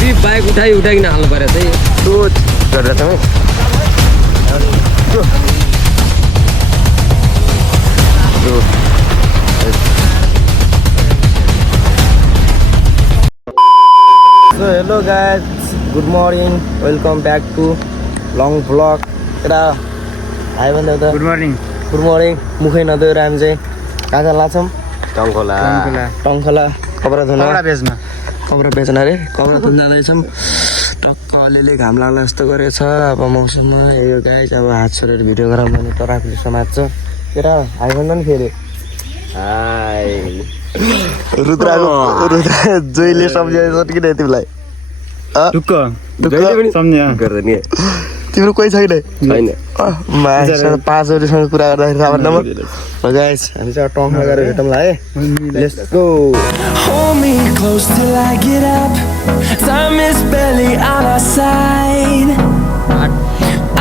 यसरी बाइक उठाइकन हाल्नु पर्यो चाहिँ सोच गरेर त So hello guys, good morning, welcome back to long vlog. Kita hai bhanda ta good morning good morning. मुखै नदोर हामी चाहिँ कहाँ जान लाग्छौँ टङ्खोला कपडा धुन बेचमा कपडा बेच्न अरे कपडा धुन जाँदैछौँ टक्क अलिअलि घाम लाग्ला जस्तो गरेछ अब मौसममा यो गाइस अब हात छोडेर भिडियो गराउँ भने तर आफूले समात्छ केटा हाई भन्दा नि फेरि हाई रुद्रा जोइले सम्झिएछ किन तिमीलाई ढुक्क सम्झ्या गर्दैन नि तिम्रो कोही छैन मासँग 5 बजीसँग कुरा गर्दाखेरि राम्रो गाइस हामी चाहिँ टङ्खा गरेर भेटौँला है let's go Hold me close till I get up. Time is barely on our side.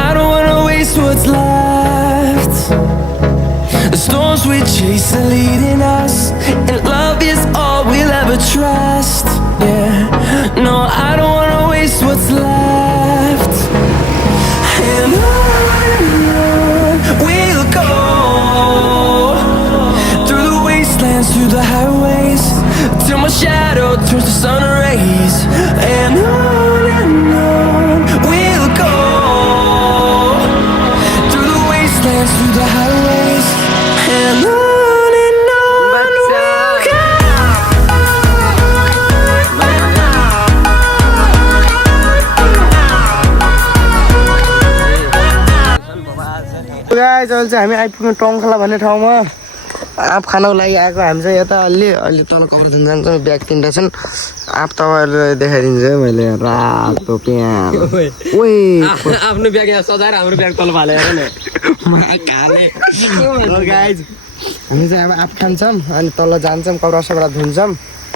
I don't wanna waste what's left. The storms we chase are leading us, and love is all we'll ever trust. Yeah, no, I don't wanna waste what's left. And on we'll go, through the wastelands, through the highways, till my shadow turns to sun rays. And on we'll go, through the wastelands, through the highways, and on we'll go. Guys अहिले चाहिँ हामी आइपुग्यौँ टङ्खला भन्ने ठाउँमा आँप खानको लागि आएको हामी चाहिँ यता अलि तल कपडा धुन जान्छौँ ब्याग तिनवटा छन् आँप तपाईँहरूलाई देखाइदिन्छु है मैले रातो प्याज ओए आफ्नो ब्याग यहाँ सजाएर हाम्रो ब्याग तल फालेर नि गाइज हामी चाहिँ अब आँप खान्छौँ अनि तल जान्छौँ कपडा सपडा धुन्छौँ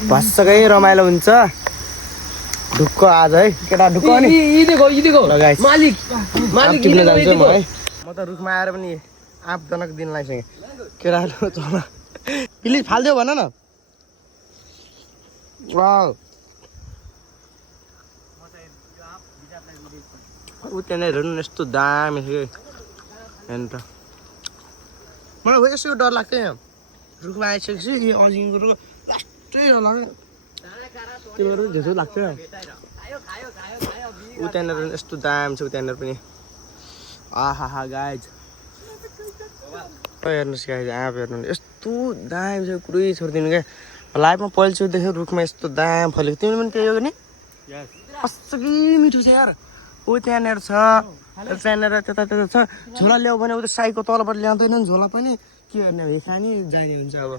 भस्सकै रमाइलो हुन्छ ढुक्क आज है केटा ढुक्क नि मालिक टिप्न जान्छु म है म त रुखमा आएर पनि आँप जनक दिन लागिसकेँ केटाहरू चल प्लिज फालिदियो भन न वाउ ऊ त्यहाँनिर हेर्नु यस्तो दामी छ कि हेर्नु त मलाई यसो डर लाग्छ यहाँ रुखमा आइसकेपछि यो अजिङको रुख लास्टै डर लाग्छ तिमीहरू झुझो लाग्छ ऊ त्यहाँनिर यस्तो दामी छ ऊ त्यहाँनिर पनि आहा गाइज हेर्नुहोस् गाइज आँप हेर्नु यस्तो दामी छ कुरै छोडिदिनु क्या लाइफमा पहिलोचोटि देख्यो रुखमा यस्तो दाम फलेको तिमीले पनि त्यही हो नि कस्तो मिठो छ यार ऊ त्यहाँनिर छ त्यहाँनिर त्यता छ झोला ल्याऊ भने उता साईको तलबाट ल्याउँदैन नि झोला पनि के गर्ने खाने जाने हुन्छ अब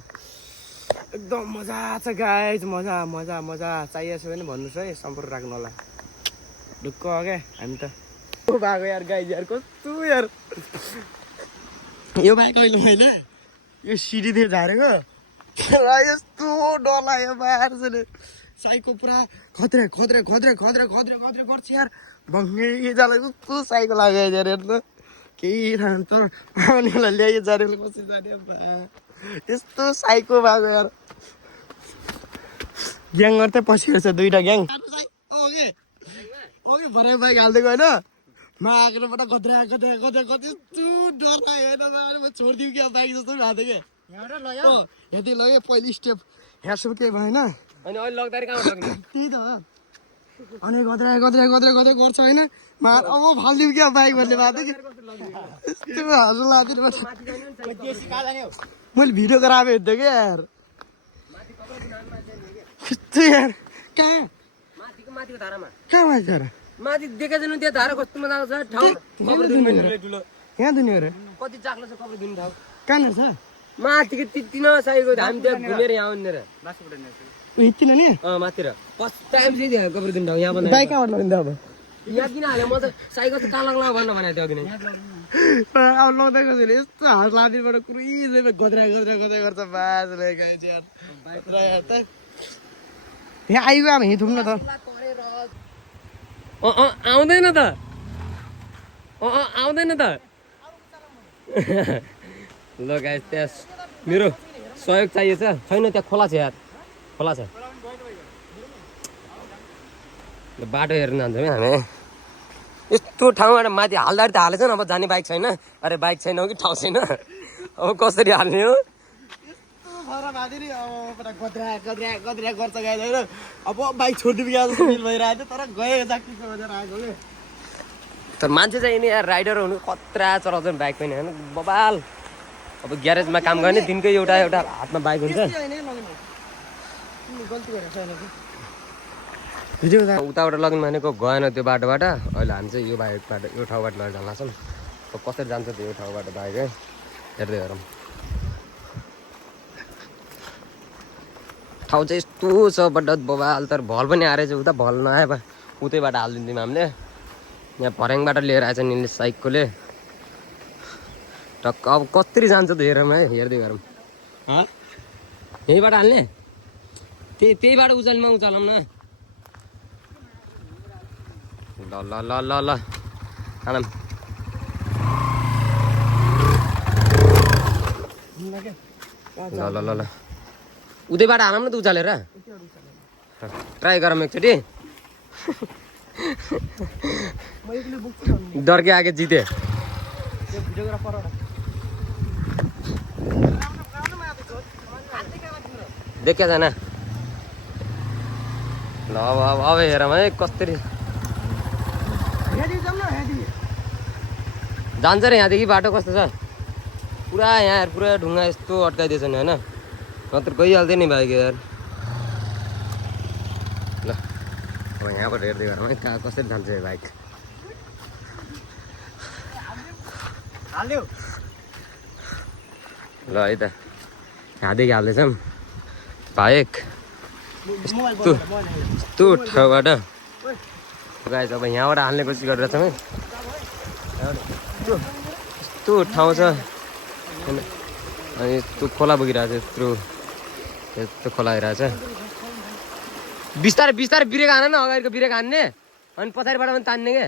एकदम मजा छ गाइज मजा मजा मजा चाहिएको छ भने भन्नुहोस् है सम्पर्क राख्नु होला ढुक्क हो क्या हामी त भएको यार गाइज यार कस्तो यार यो बाइक अहिले मैले यो सिडीतिर झारेको र यस्तो डर लाग्यो बाहिर साइको पुरा खत्रे खत्रे खत्रे खत्रे खत्रे खत्रे गर्छ यार भङ्गे जाला कस्तो साइको लाग्यो यार हेर्नु केही थाहा तर आउनेलाई ल्यायो जानेलाई कसरी जाने यस्तो साइको भएको यार ग्याङ गर्दै पसिएको छ दुईवटा ग्याङ ओके भरे बाइक हालिदिएको होइन माग्रोबाट खतरा खतरा खतरा खतरा यस्तो डर लाग्यो होइन म छोडिदिउँ क्या बाइक जस्तो पनि भएको थियो क्या यति लग्यो पहिलो स्टेप हेर्छु केही भएन अनि अहिले लग्दाखेरि कहाँ लग्ने त्यही त हो अनि खतरा खतरा खतरा खतरा गर्छ होइन अब फालिदिउँ क्या बाइक भन्ने भएको थियो यस्तो हजुर लादिनु मैले भिडियो गराएको हेर्थेँ क्या यार यस्तो यार कहाँ माथिको धारामा कहाँ माथि धारा माथि देखेको छैन त्यहाँ धारा कस्तो मजा आउँछ ठाउँ कपडा धुने ठुलो यहाँ दुनियाँ रे कति चाक्लो छ कपडा धुने ठाउँ कहाँनिर छ माथिको तिन साइडको हामी त्यहाँ घुमेर यहाँ आउनेर हिँड्थिन नि माथिर फर्स्ट टाइम चाहिँ त्यहाँ कपडा धुने ठाउँ यहाँ बनाएर बाइक कहाँबाट लगिन्छ अब यहाँ किन हाल्यो म त साइकल त कहाँ लाग्ला भनेर भनेको थियो अघि नै अब लाउँदाको यस्तो हात लादिनबाट कुरै गद्रा गद्रा गद्रा गर्छ बाजले गाइस यार त यहाँ आइगयो अब हिँड थुम्न त आउँदैन त आउँदैन त ल गाइस त्यहाँ मेरो सहयोग चाहिएछ छैन त्यहाँ खोला छ यार खोला छ बाटो हेर्न जान्छौँ है हामी यस्तो ठाउँबाट माथि हाल्दा त हालेछ अब जाने बाइक छैन अरे बाइक छैन हो कि ठाउँ छैन अब कसरी हाल्ने हो अब बाइक छोडिदिनु भइरहेको तर गयो आएको तर मान्छे चाहिँ नि यार राइडर हुनु खतरा चलाउँछ बाइक पनि होइन बबाल अब ग्यारेजमा काम गर्ने दिनकै एउटा हातमा बाइक हुन्छ उताबाट लग्नु भनेको गएन त्यो बाटोबाट अहिले हामी चाहिँ यो बाइकबाट यो ठाउँबाट लगेर जान लाग्छौँ कसरी जान्छ त्यो ठाउँबाट बाइक है हेर्दै हेरौँ ठाउँ चाहिँ यस्तो छ बड्ड बबाल तर भल पनि आएर चाहिँ उता भल नआए भए उतैबाट हालिदिन्थ्यौँ हामीले यहाँ भर्याङबाट लिएर आएछ निले साइकलले टक्क अब कसरी जान्छ त हेरौँ है हेर्दै गरौँ यहीँबाट हाल्ने त्यहीबाट उचाल्मा उचालौँ न ल ल ल ल ल हालौँ ल ल ल ल उतैबाट हालौँ न त उचालेर ट्राई गरौँ एकचोटि डर के आगे जीते देखिया छैन ल अब हेरौँ है कसरी जान्छ रे यहाँदेखि बाटो कस्तो छ पुरा यहाँ पुरा ढुङ्गा यस्तो अड्काइदिएछ नि होइन नत्र गइहाल्थ्यो नि बाइक यार ल अब यहाँबाट हेर्दै गरौँ है कहाँ कसरी जान्छ यो बाइक ल है त यहाँदेखि हाल्दैछौँ बाइक यस्तो ठाउँबाट गाइस अब यहाँबाट हाल्ने कोसिस गरिरहेछौँ है यस्तो ठाउँ छ अनि यस्तो खोला बगिरहेको छ यस्तो खोला आइरहेछ बिस्तारै बिस्तारै ब्रेक हान न अगाडिको ब्रेक हान्ने अनि पछाडिबाट पनि तान्ने के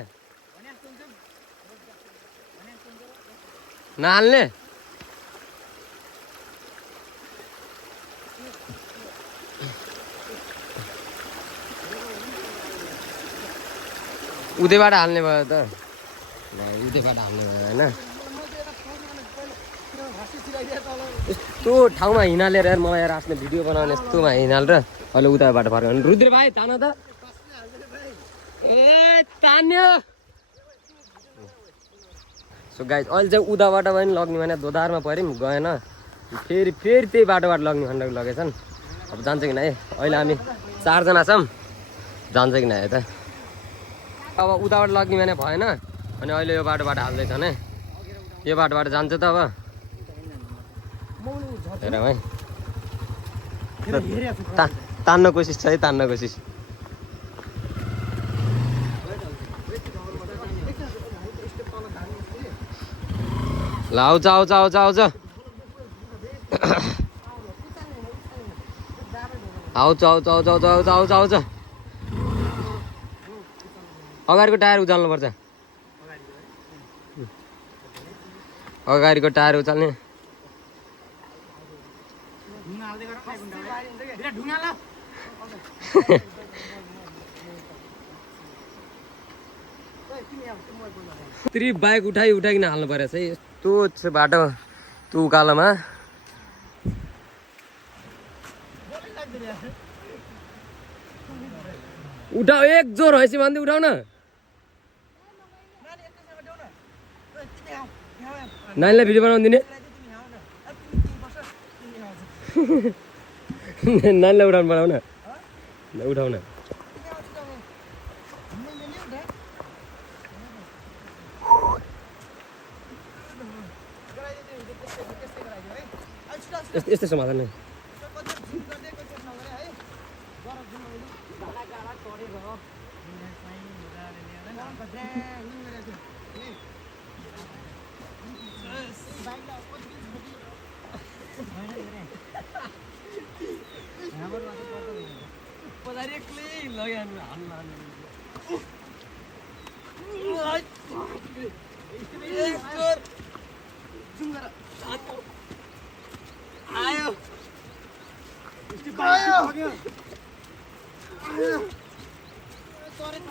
नहाल्ने उतैबाट हाल्ने भयो त उतैबाट हाल्ने भयो होइन यस्तो ठाउँमा हिँडालेर यार मलाई यार आफ्नो भिडियो बनाउने यस्तोमा हिँडालेर अहिले उताबाट फर्काउनु रुद्र भाइ तान त ए तान्यो सो गाइस अहिले चाहिँ उताबाट पनि लग्ने भने दोधारमा पऱ्यौँ गएन फेरि त्यही बाटोबाट लग्ने भनेर लगेछन् अब जान्छ कि नै अहिले हामी 4 जना छौँ जान्छ कि नै त अब उताबाट लग्ने भने भएन अनि अहिले यो बाटोबाट हाल्दैछन् है यो बाटोबाट जान्छ त अब हेरौँ है तान्न कोसिस छ है तान्न कोसिस ल आउँछ आउँछ आउँछ आउँछ आउँछ आउँछ आउँछ आउँछ आउँछ आउँछ आउँछ अगाडिको टायर उचाल्नुपर्छ अगाडिको टायर उचाल्ने यत्रो बाइक उठाइकन हाल्नु परेछ है यस्तो छ बाटो त्यो उकालोमा उठाऊ एक जोर हैसी भन्दै उठाउ न नानीलाई भिडियो बनाउनु दिने नानीलाई उठाउनु बनाउ न उठाउ न यस्तै समाधान नै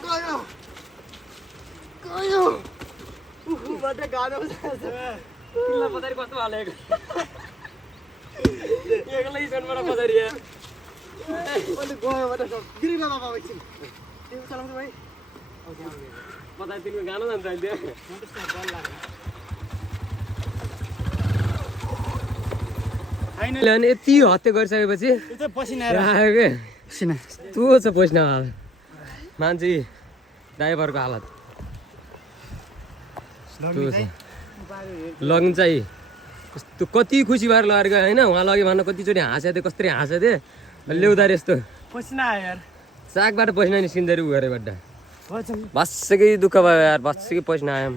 गयो गयो उहुबाट गाडो किल्ला पछाडि कस्तो हालेको एक्लै सनबाट पछाडि अहिले गयोबाट गिरिमा बाबा एकछिन त्यो चलाउँछ भाइ पछाडि तिम्रो गानो जान्छ अहिले अनि यति हत्या गरिसकेपछि पसिना यस्तो छ पसिना मान्छे ड्राइभरको हालत लग्न चाहिँ कस्तो कति खुसी भएर लगेर गयो होइन उहाँ लग्यो भन्न कतिचोटि हाँसेको थियो कसरी हाँसेको थिएँ ल्याउँदा यस्तो पसिना आयो यार सागबाट पसिना निस्किँदो ऊ गरेबाट बस्सेकै दुःख भयो यार बस्सेकै पसिना आयो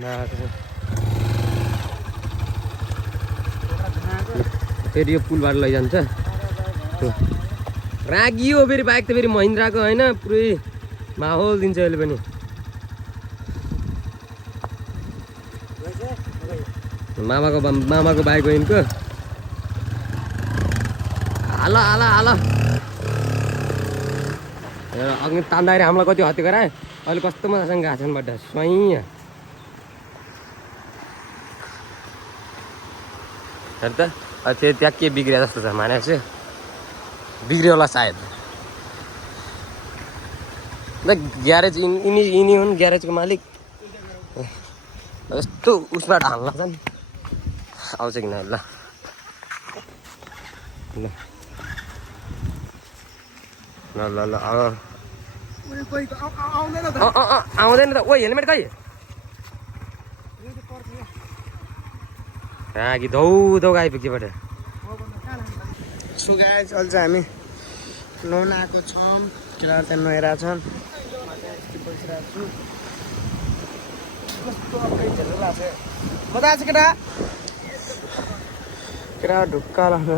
फेरि यो पुलबाट लैजान्छ रागियो फेरि बाइक त फेरि महिन्द्राको होइन पुरै माहौल दिन्छ अहिले पनि मामाको बाइक हो यिनको हाल हाल हाल अघि तान्दाखेरि हामीलाई कति हत्या गराए अहिले कस्तो मजासँग गएको छन् बड्डा स्वयं हेर त त्यो त्यहाँ के बिग्रियो जस्तो छ मानेको चाहिँ बिग्रियो होला सायद ल ग्यारेज यिनी हुन् ग्यारेजको मालिक यस्तो उसबाट हाल्न छ नि आउँछ कि न ल ल ल ल आउँदैन त ओ हेलमेट खै रागी धौ धौ आइपुग्योबाट सो गाइस अहिले चाहिँ हामी नुहाउन आएको छौँ केटाहरू त्यहाँ नुहाइरहेको छन् बसिरहेको छु कस्तो अप्ठ्यारो झेल्नु लाग्छ मजा आएको छ केटा केटा ढुक्का लाग्छ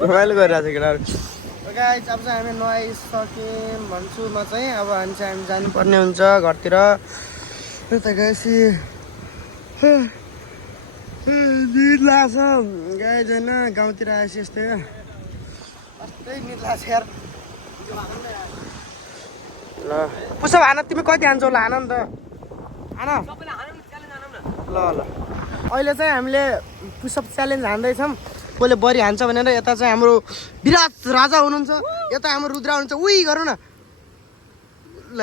रमाइलो गरिरहेको छ केटाहरू गाइस अब चाहिँ हामी नुहाइसक्यौँ भन्छु म चाहिँ अब हामी चाहिँ हामी जानुपर्ने हुन्छ घरतिर यता गएपछि निद लाग्छ गाइस होइन गाउँतिर आएपछि यस्तै यस्तै निद लाग्छ यार ल पुसप हान तिमी कति हान्छौ ल हान नि त हान ल ल अहिले चाहिँ हामीले पुसअप च्यालेन्ज हान्दैछौँ कसले बढी हान्छ भनेर यता चाहिँ हाम्रो विराट राजा हुनुहुन्छ यता हाम्रो रुद्रा हुनुहुन्छ उही गरौँ न ल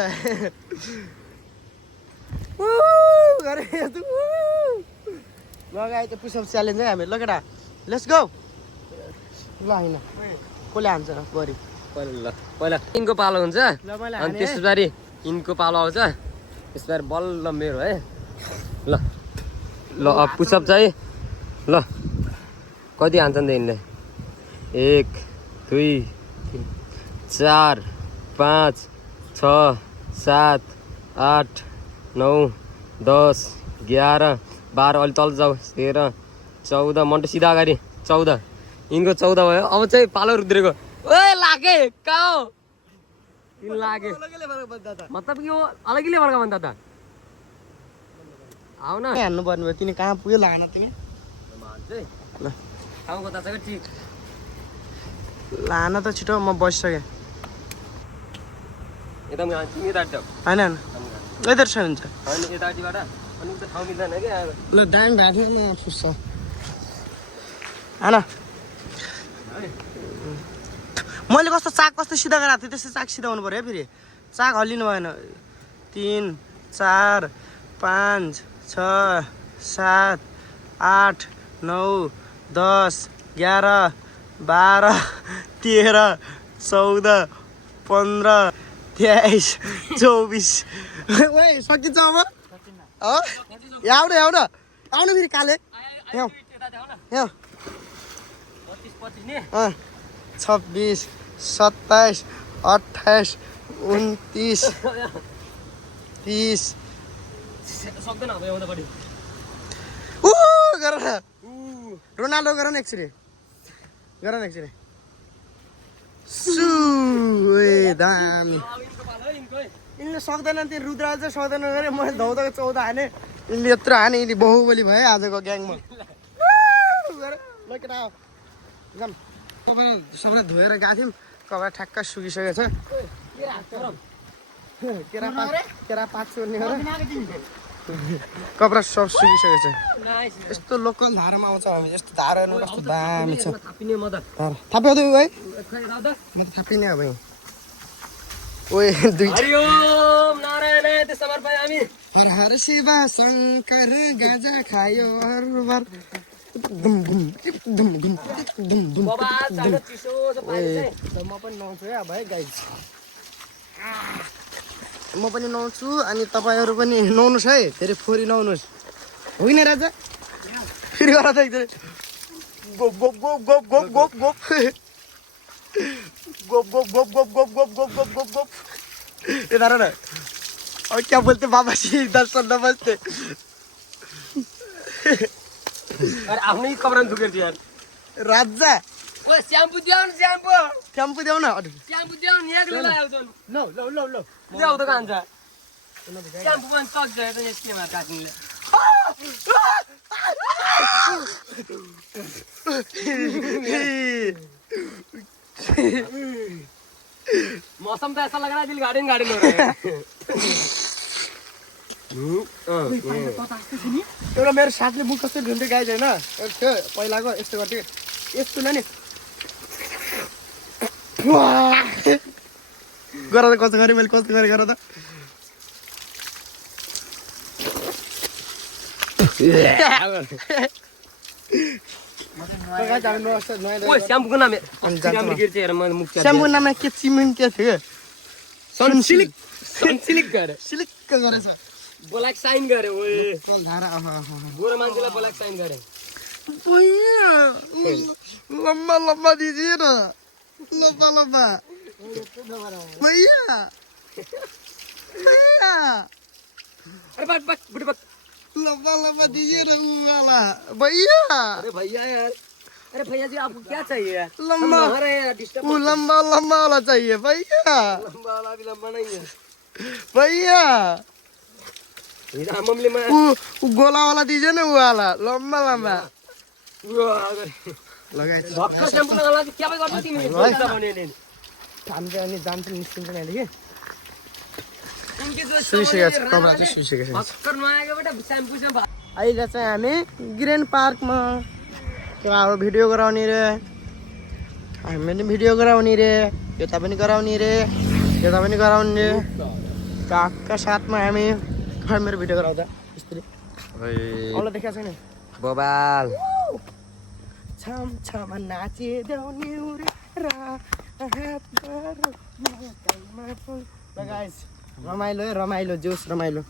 लगाए त्यो पुसअप च्यालेन्ज है हामी ल केटा लेट्स गो ल होइन कसले हान्छ बढी पहिला यिनको पालो हुन्छ अनि त्यसबारी यिनको पालो आउँछ त्यसबारी बल्ल मेरो है ल ल पुसअप चाहिँ ल कति हान्छन् त यिनले 1 2 3 4 5 6 7 8 9 10 11 12 अलि तल जाऊ 13 14 मन्टु सिधा अगाडि 14 यिनको 14 भयो अब चाहिँ पालो रुद्रेको ओए लागे कहाँ हो लागे मतलब कि वो अलग्गै वर्ग भन्दा त आऊ न हान्नु पर्ने भयो तिमी कहाँ पुग्यो लान तिमी ल ठाउँको त छ ठिक लान त छिटो म बसिसकेँ एकदम यता जाऊ होइन यता छ हुन्छ अनि यताबाट अनि त ठाउँ मिल्दैन क्या ल दामी भएको थियो न फुस्छ होइन मैले कस्तो चाक कस्तो सिधा गराएको थिएँ त्यस्तै चाक सिधा हुनु पऱ्यो है फेरि चाक हल्लिनु भएन 3 4 5 6 7 8 9 10 11 12 13 14 15 23 24 ओए सकिन्छ अब आउनु आउनु फेरि काले यहाँ 26 27 28 29 30 सक्दैन अब एउटा बढी गर न रोनाल्डो गर न एकचोटि गर न एकचोटि दामी यिनले सक्दैन त्यो रुद्रा चाहिँ सक्दैन गरे मैले धौधको 14 हाने यिनले यत्रो हाने यिनी बाहुबली भयो आजको ग्याङमा ल केटा जाम कपडा सबैलाई धोएर गएको थियौँ कपडा ठ्याक्क सुकिसकेको छ केरा पात चोर्ने हो र कपडा सब सुकिसकेको छ यस्तो लोकल धारामा आउँछ हामी यस्तो धाराहरू कस्तो दामी छ थाप्यो त है म त थापिने अब ओए दुईटा हर हर शिव शङ्कर गाजा खायो हरबार धुम धुम धुम धुम धुम धुम म पनि नुहाउँछु है अब है गाइज म पनि नुहाउँछु अनि तपाईँहरू पनि नुहाउनुहोस् है फेरि फोरी नुहाउनुहोस् होइन राजा फेरि गर त एकचोटि गोप गोप गोप गोप गोप गोप गोप गोप गोप गोप गोप गोप गोप गोप गोप गोप गोप यता र अब क्या बोलते बाबा जी दर्शन नमस्ते अरे आफ्नै कपडा धुकेर थियो यार राजा ओए स्याम्पू दियो न स्याम्पू ट्याम्पू देऊ न स्याम्पू दियो नि एक लो आउँछ ल ल ल ल ल्याउ त कान्छ स्याम्पू पनि सक्छ त यसकेमा काट्नुले मौसम तो ऐसा लग रहा है दिल गार्डन गार्डन हो रहा है एउटा मेरो साथले मुख कस्तो ढुन्थ्यो गाइज होइन थियो पहिलाको यस्तो गर्थ्यो यस्तो नि गर त कस्तो गरेँ मैले कस्तो गरेँ गर त स्याम्पूको नाम स्याम्पू नाममा के चिमिन के थियो सनसिलिक सनसिलिक गरे सिलिक्क गरेछ ब्ल्याक साइन गरे ओए धारा गोरो मान्छेलाई ब्ल्याक साइन गरे भैया लम्बा लम्बा दिजिए न लम्बा लम्बा भैया भैया अरे बट बट बुढ़े बट लम्बा लम्बा दीजिए ना वो वाला भैया अरे भैया यार अरे भैया जी आपको क्या चाहिए यार लंबा डिस्टर्ब वो लंबा लंबा वाला चाहिए भैया लंबा वाला भी लंबा नहीं है भैया इधर मम्मी में वो गोला वाला दीजिए ना वो वाला लंबा लंबा लगाए भक्कर शैम्पू लगाला क्या भाई गर्छ तिमी पैसा बनेले काम चाहिँ अनि जान्छ निस्किन्छ नि अहिले उनके जो सुइसकेको छ कपडा चाहिँ सुइसकेको छ भक्कर नआएको बेटा शैम्पू से अहिले चाहिँ हामी ग्रिन पार्कमा अब भिडियो गराउने रे हामी पनि भिडियो गराउने रे यता पनि गराउने रे यता पनि गराउने रे काका साथमा हामी खै मेरो भिडियो गराउँदा यस्तरी अरूलाई देखाएको छैन बबाल छम छम नाचे देउनी रे गाइस रमाइलो है रमाइलो जोस रमाइलो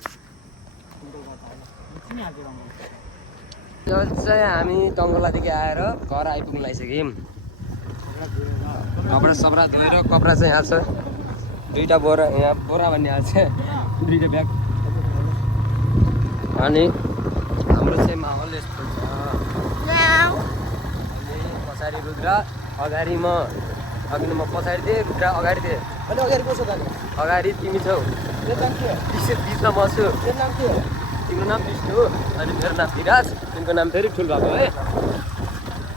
चाहिँ हामी जङ्गलादेखि आएर घर आइपुग्नु लागिसक्यौँ कपडा सपडा धोएर कपडा चाहिँ यहाँ छ दुईवटा बोरा यहाँ बोरा भन्ने हाल्छ दुईवटा ब्याग अनि हाम्रो चाहिँ माहौल यस्तो छ अनि पछाडि रुद्र अगाडि म अघि म पछाडि थिएँ रुद्र अगाडि थिएँ अनि अगाडि कसो जाने अगाडि तिमी छौ बिचमा म छु तिम्रो नाम विष्णु अनि मेरो नाम विराज तिम्रो नाम फेरि ठुल भएको है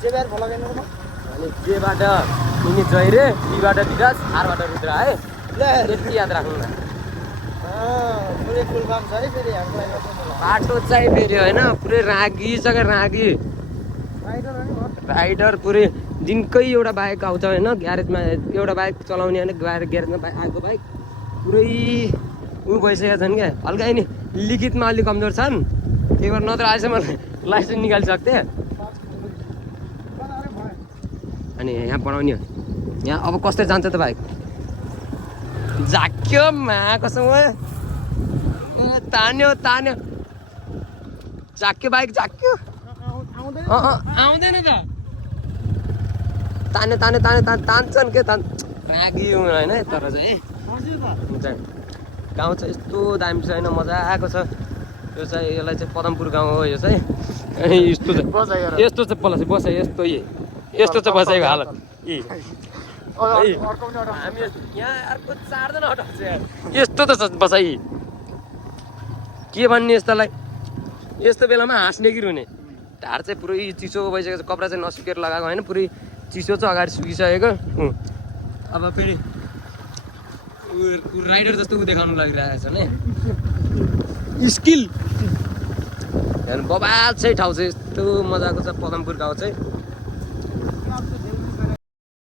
जेबार भल गर्नु म अनि जेबाट तिमी जय रे बीबाट विराज आरबाट रुद्र है यति याद राख्नु न पुरै फुल बाम छ है फेरि हाम्रो लागि बाटो चाहिँ फेरि होइन पुरै रागी जग्गा रागी राइडर पुरै दिनकै एउटा बाइक आउँछ होइन ग्यारेजमा एउटा बाइक चलाउने होइन ग्यारेजमा आएको बाइक पुरै ऊ भइसकेका छन् क्या हल्का नि लिखितमा अलिक कमजोर छन् त्यही भएर नत्र अहिलेसम्म लाइसेन्स निकालिसक्थेँ अनि यहाँ बनाउने हो यहाँ अब कस्तै जान्छ त बाइक झाक्यो कसम तान्यो तान्यो झाक्यो बाइक झाक्यो आउँदैन त तान्यो तान्यो तान्यो तान्छन् के रागी होइन तर चाहिँ हुन्छ गाउँ चाहिँ यस्तो दामी छ होइन मजाको छ यो चाहिँ यसलाई चाहिँ पदमपुर गाउँ हो यो चाहिँ यस्तो छ यस्तो छ पल्ला चाहिँ बसाइ यस्तो छ बसाइको हालत हामी यहाँ अर्को 4 जना हटाउँछ यस्तो त छ बसाइ के भन्ने यस्तोलाई यस्तो बेलामा हाँस्ने कि रुने ढाड चाहिँ पुरै चिसो भइसकेको छ कपडा चाहिँ नसुकेर लगाएको होइन पुरै चिसो छ अगाडि सुकिसकेको अब फेरि राइडर जस्तो ऊ देखाउनु लागिरहेको छ नि स्किल हेर्नु बबाल चाहिँ ठाउँ चाहिँ यस्तो मजाको छ पदमपुर गाउँ चाहिँ